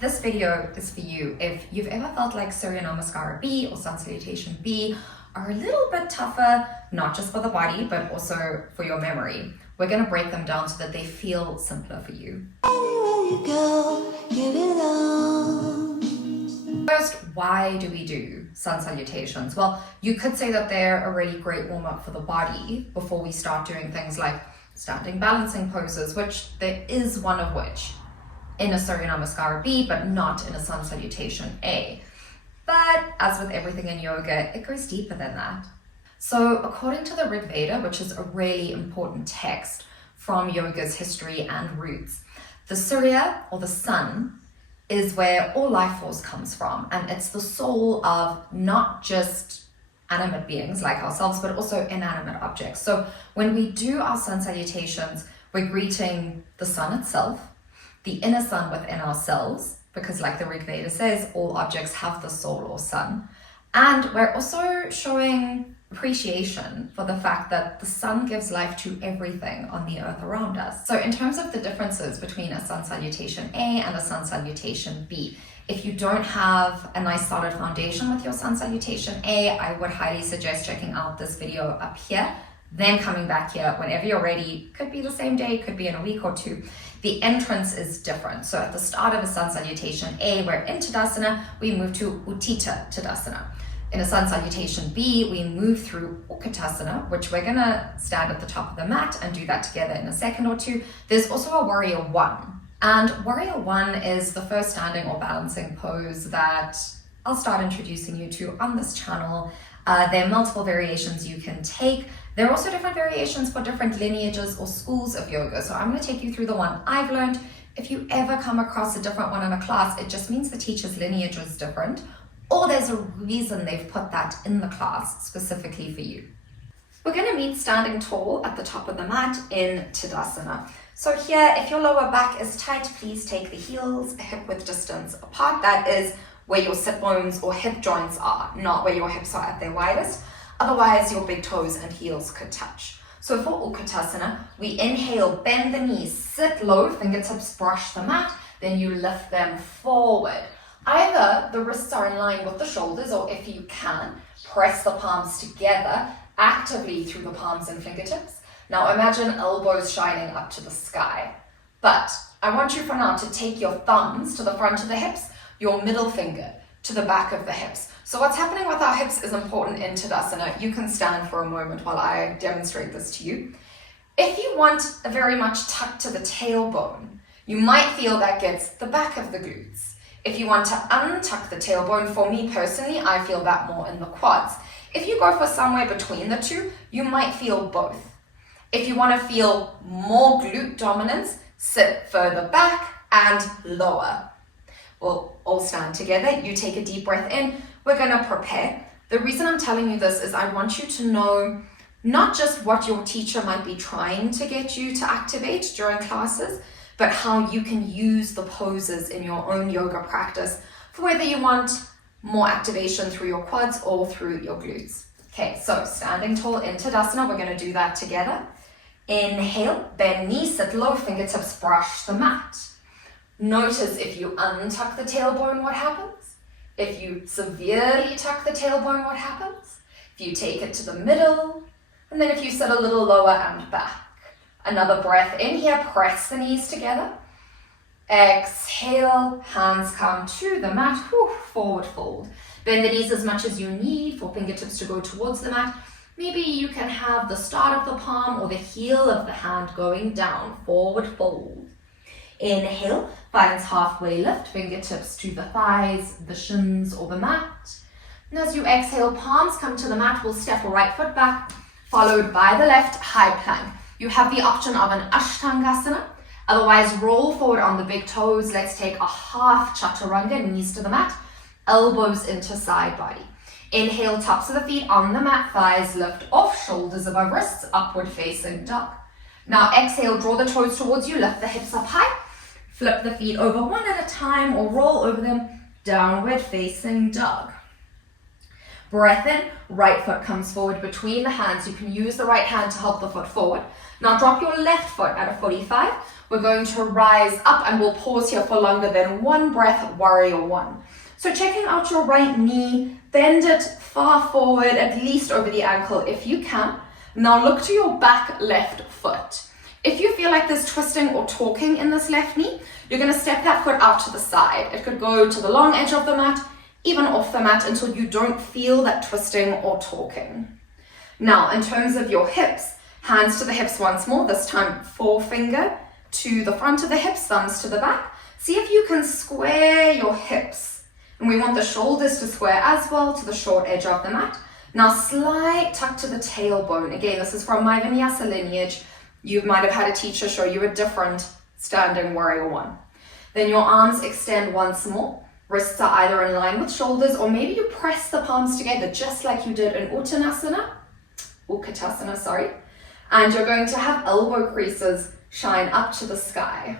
this video is for you if you've ever felt like Surya Namaskar B or Sun Salutation B are a little bit tougher, not just for the body, but also for your memory. We're going to break them down so that they feel simpler for you. First, why do we do sun salutations? Well, you could say that they're a really great warm-up for the body before we start doing things like standing balancing poses, which there is one of which in a Surya Namaskar B, but not in a Sun Salutation A. But as with everything in yoga, it goes deeper than that. So according to the Rig Veda, which is a really important text from yoga's history and roots, the Surya, or the sun, is where all life force comes from. And it's the soul of not just animate beings like ourselves, but also inanimate objects. So when we do our sun salutations, we're greeting the sun itself, the inner sun within ourselves, because like the Rig Veda says, all objects have the soul or sun. And we're also showing appreciation for the fact that the sun gives life to everything on the earth around us. So in terms of the differences between a Sun Salutation A and a Sun Salutation B, if you don't have a nice solid foundation with your Sun Salutation A, I would highly suggest checking out this video up here, then coming back here whenever you're ready. Could be the same day, could be in a week or two. The entrance is different. So at the start of a Sun Salutation A, we're in Tadasana, we move to Utthita Tadasana. In a Sun Salutation B, we move through Utkatasana, which we're gonna stand at the top of the mat and do that together in a second or two. There's also a Warrior One. And Warrior One is the first standing or balancing pose that I'll start introducing you to on this channel. There are multiple variations you can take. There are also different variations for different lineages or schools of yoga. So I'm gonna take you through the one I've learned. If you ever come across a different one in a class, it just means the teacher's lineage is different, or there's a reason they've put that in the class specifically for you. We're gonna meet standing tall at the top of the mat in Tadasana. So here, if your lower back is tight, please take the heels a hip width distance apart. That is where your sit bones or hip joints are, not where your hips are at their widest. Otherwise, your big toes and heels could touch. So for Utkatasana, we inhale, bend the knees, sit low, fingertips brush the mat, then you lift them forward. Either the wrists are in line with the shoulders, or if you can, press the palms together actively through the palms and fingertips. Now imagine elbows shining up to the sky. But I want you for now to take your thumbs to the front of the hips, your middle finger to the back of the hips. So what's happening with our hips is important in Tadasana. You can stand for a moment while I demonstrate this to you. If you want a very much tucked to the tailbone, you might feel that gets the back of the glutes. If you want to untuck the tailbone, for me personally, I feel that more in the quads. If you go for somewhere between the two, you might feel both. If you want to feel more glute dominance, sit further back and lower. We'll all stand together. You take a deep breath in. We're going to prepare. The reason I'm telling you this is I want you to know not just what your teacher might be trying to get you to activate during classes, but how you can use the poses in your own yoga practice for whether you want more activation through your quads or through your glutes. Okay, so standing tall in Tadasana, we're going to do that together. Inhale, bend knees, sit low, fingertips brush the mat. Notice if you untuck the tailbone, what happens? If you severely tuck the tailbone, what happens? If you take it to the middle, and then if you sit a little lower and back. Another breath in here, press the knees together. Exhale, hands come to the mat, forward fold. Bend the knees as much as you need for fingertips to go towards the mat. Maybe you can have the start of the palm or the heel of the hand going down, forward fold. Inhale, finds halfway lift, fingertips to the thighs, the shins or the mat. And as you exhale, palms come to the mat, we'll step right foot back, followed by the left, high plank. You have the option of an Ashtangasana, otherwise roll forward on the big toes. Let's take a half chaturanga, knees to the mat, elbows into side body. Inhale, tops of the feet on the mat, thighs lift off, shoulders above wrists, upward facing dog. Now exhale, draw the toes towards you, lift the hips up high, flip the feet over one at a time or roll over them, downward facing dog. Breath in, right foot comes forward between the hands. You can use the right hand to help the foot forward. Now drop your left foot at a 45. We're going to rise up and we'll pause here for longer than one breath, warrior one. So checking out your right knee, bend it far forward, at least over the ankle if you can. Now look to your back left foot. If you feel like there's twisting or torquing in this left knee, you're going to step that foot out to the side. It could go to the long edge of the mat, even off the mat until you don't feel that twisting or torquing. Now, in terms of your hips, hands to the hips once more, this time forefinger to the front of the hips, thumbs to the back. See if you can square your hips. And we want the shoulders to square as well to the short edge of the mat. Now slight tuck to the tailbone. Again, this is from my Vinyasa lineage. You might have had a teacher show you a different standing warrior one. Then your arms extend once more. Wrists are either in line with shoulders, or maybe you press the palms together just like you did in Uttanasana. And you're going to have elbow creases shine up to the sky.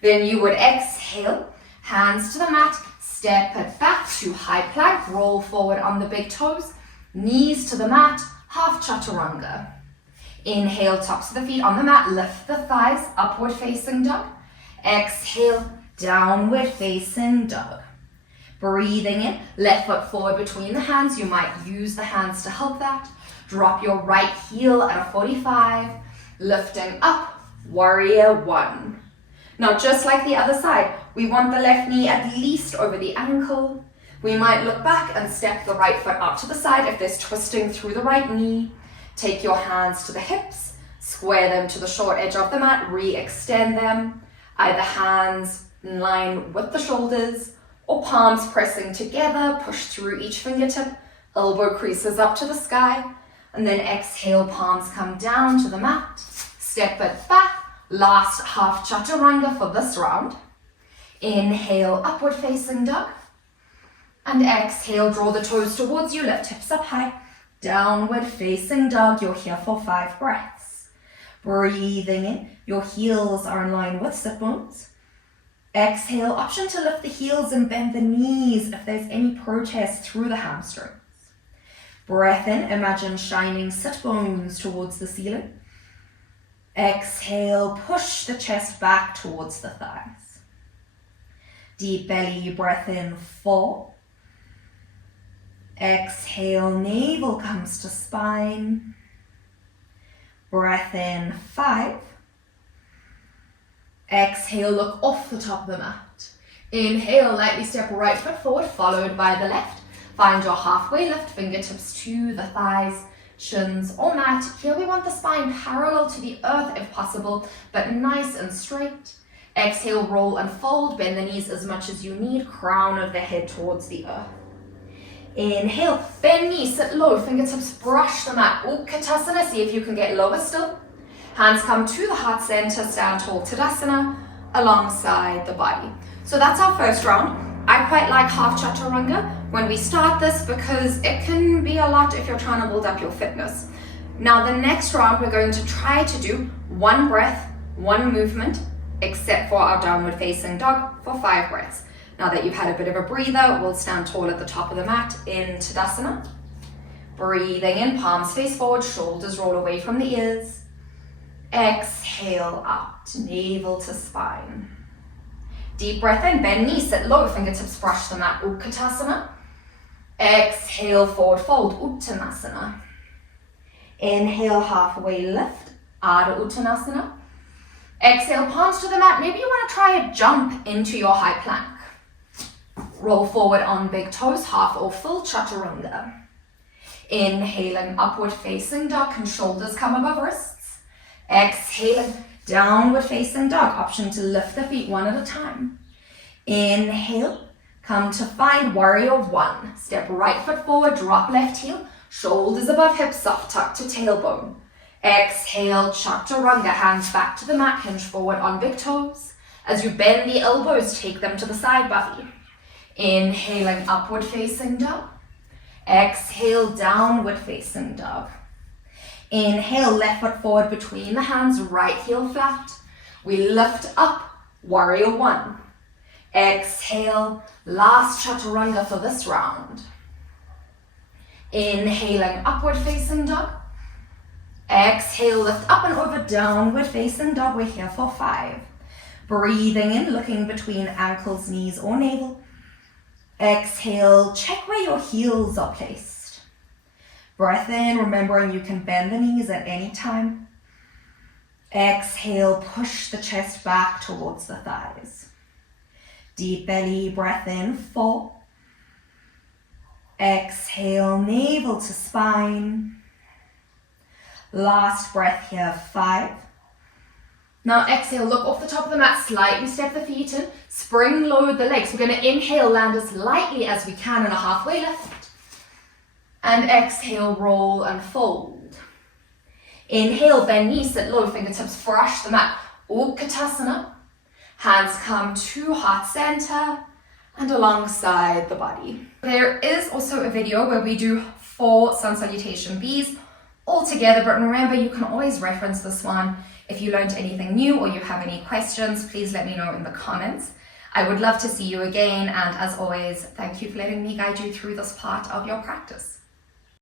Then you would exhale, hands to the mat, step it back to high plank, roll forward on the big toes, knees to the mat, half chaturanga. Inhale, tops of the feet on the mat, lift the thighs, upward facing dog. Exhale, downward facing dog. Breathing in, left foot forward between the hands. You might use the hands to help that. Drop your right heel at a 45, lifting up, warrior one. Now, just like the other side, we want the left knee at least over the ankle. We might look back and step the right foot out to the side if there's twisting through the right knee. Take your hands to the hips, square them to the short edge of the mat, re-extend them. Either hands in line with the shoulders or palms pressing together, push through each fingertip, elbow creases up to the sky. And then exhale, palms come down to the mat, step it back, last half chaturanga for this round. Inhale, upward facing dog. And exhale, draw the toes towards you, lift hips up high. Downward facing dog, you're here for 5 breaths. Breathing in, your heels are in line with sit bones. Exhale, option to lift the heels and bend the knees if there's any protest through the hamstrings. Breath in, imagine shining sit bones towards the ceiling. Exhale, push the chest back towards the thighs. Deep belly breath in, 4. Exhale, navel comes to spine. Breath in, 5. Exhale, look off the top of the mat. Inhale, lightly step right foot forward, followed by the left. Find your halfway lift, fingertips to the thighs, shins or mat. Here we want the spine parallel to the earth if possible, but nice and straight. Exhale, roll and fold, bend the knees as much as you need, crown of the head towards the earth. Inhale, bend knees, sit low, fingertips brush the mat. Utkatasana, see if you can get lower still. Hands come to the heart center, stand tall, Tadasana, alongside the body. So that's our first round. I quite like half chaturanga when we start this because it can be a lot if you're trying to build up your fitness. Now the next round we're going to try to do 1 breath, 1 movement, except for our downward facing dog for 5 breaths. Now that you've had a bit of a breather, we'll stand tall at the top of the mat in Tadasana. Breathing in, palms face forward, shoulders roll away from the ears. Exhale out, navel to spine. Deep breath in, bend knees, sit low, fingertips brush the mat, Utkatasana. Exhale, forward fold, Uttanasana. Inhale, halfway lift, Ardha Uttanasana. Exhale, palms to the mat. Maybe you want to try a jump into your high plank. Roll forward on big toes, half or full chaturanga. Inhaling, upward facing dog, and shoulders come above wrists. Exhaling, downward facing dog, option to lift the feet one at a time. Inhale, come to find warrior one. Step right foot forward, drop left heel, shoulders above hips, soft tuck to tailbone. Exhale, chaturanga, hands back to the mat, hinge forward on big toes. As you bend the elbows, take them to the side body. Inhaling, upward facing dog. Exhale, downward facing dog. Inhale, left foot forward between the hands, right heel flat. We lift up, warrior one. Exhale, last chaturanga for this round. Inhaling, upward facing dog. Exhale, lift up and over, downward facing dog. We're here for 5. Breathing in, looking between ankles, knees, or navel. Exhale, check where your heels are placed. Breath in, remembering you can bend the knees at any time. Exhale, push the chest back towards the thighs. Deep belly breath in, 4. Exhale, navel to spine. Last breath here, 5. Now exhale, look off the top of the mat, slightly step the feet in, spring load the legs. We're going to inhale, land as lightly as we can in a halfway lift. And exhale, roll and fold. Inhale, bend knees, sit low, fingertips brush the mat. Utkatasana. Hands come to heart center and alongside the body. There is also a video where we do 4 Sun Salutation Bs all together, but remember, you can always reference this one. If you learned anything new or you have any questions, please let me know in the comments. I would love to see you again, and as always, thank you for letting me guide you through this part of your practice.